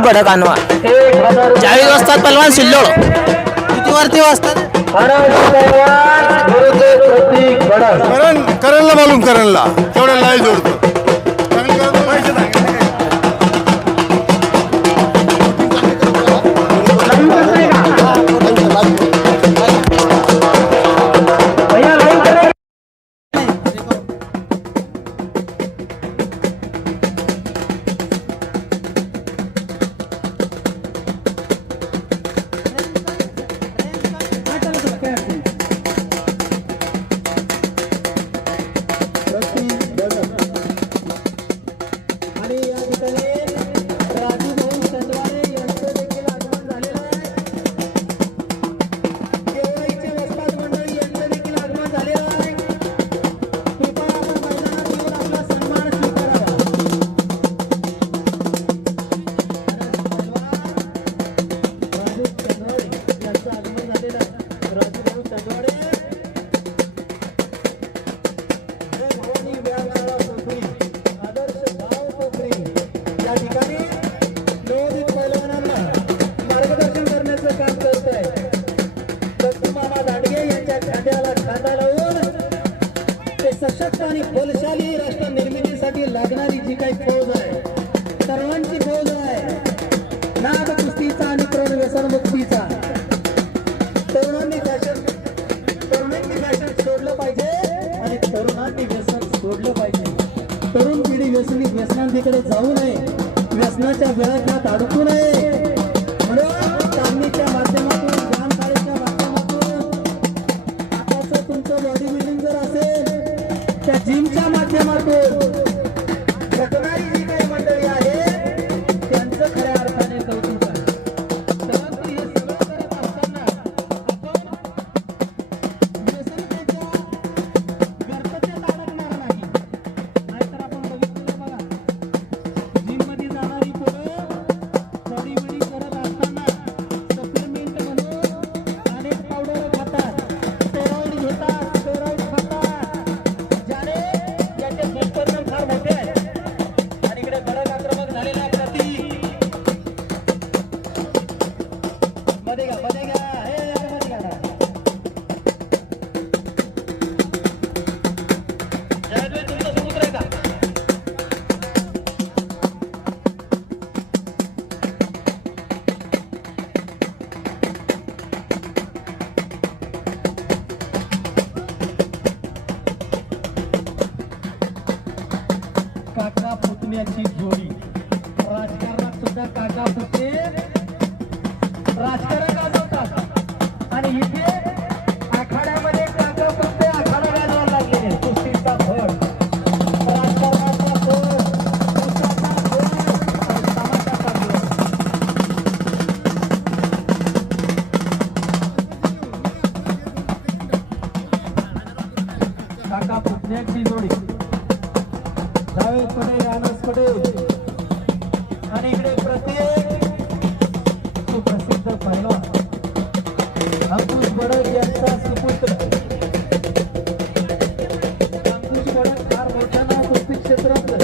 भडक आणवा 40 वाजता पलवान सिल्लोड किती वरती वाजतात करणला मालूम करणला तेवढ्या लाई जोडतो सशक्त आणि बलशाली राष्ट्र निर्मितीसाठी लागणारी जी काही फौज आहे सर्वांची फौज आहे नाद कुस्तीचा आणि तरुण व्यसनमुक्तीचा तरुणांनी फॅशन सोडलं पाहिजे आणि तरुणांनी व्यसन सोडलं पाहिजे तरुण पिढी व्यसनांकडे जाऊ नये व्यसनाच्या विळख्यात अडकू नये म्हणून सामनीच्या माध्यमातून व्यायामशाळेच्या माध्यमातून आताचं तुमचं बॉडी बिल्डिंग जर असेल त्या जिमच्या माध्यमातून घटणारी जी काही मंडळी आहे त्यांचं खऱ्या अर्थाने कौतुक आहे परंतु हे सगळं करत असताना आपण व्यसनाच्या गर्ततेत अडकणार नाही नाहीतर आपण बघितलं बघा जिममध्ये जाणारी पोरं बॉडी बिल्डिंग करत असताना सप्लिमेंट म्हणून अनेक पावडर खातात स्टेरॉइड घेतात स्टेरॉइड खातात ज्याने याचे दुष्परिणाम फार मोठे आहेत आणि इकडे कडक आक्रमक झालेला प्रति बनेगा हे यार बनेगा जयद्वे तुमचं समुद्र आहे का काका पुतण्याची जोडी राजकारणात सुद्धा काका पुतणे राजकारण गाजवतात आणि इथे आखाड्यामध्ये काका पुतणे आखाडा गाजवायला लागलेले कुस्तीचा फळ राजकारणाचा फळ कुस्त्याचा फळ आणि समाजाचा फळ काका पुतण्याची जोडी जावेद पटेल अनस पटेल आणि इकडे प्रत्येक सुप्रसिद्ध पैलवान अंकुश बडक यांचा सुपुत्र अंकुश बडक फार मोठ्या नाव कुस्ती क्षेत्रात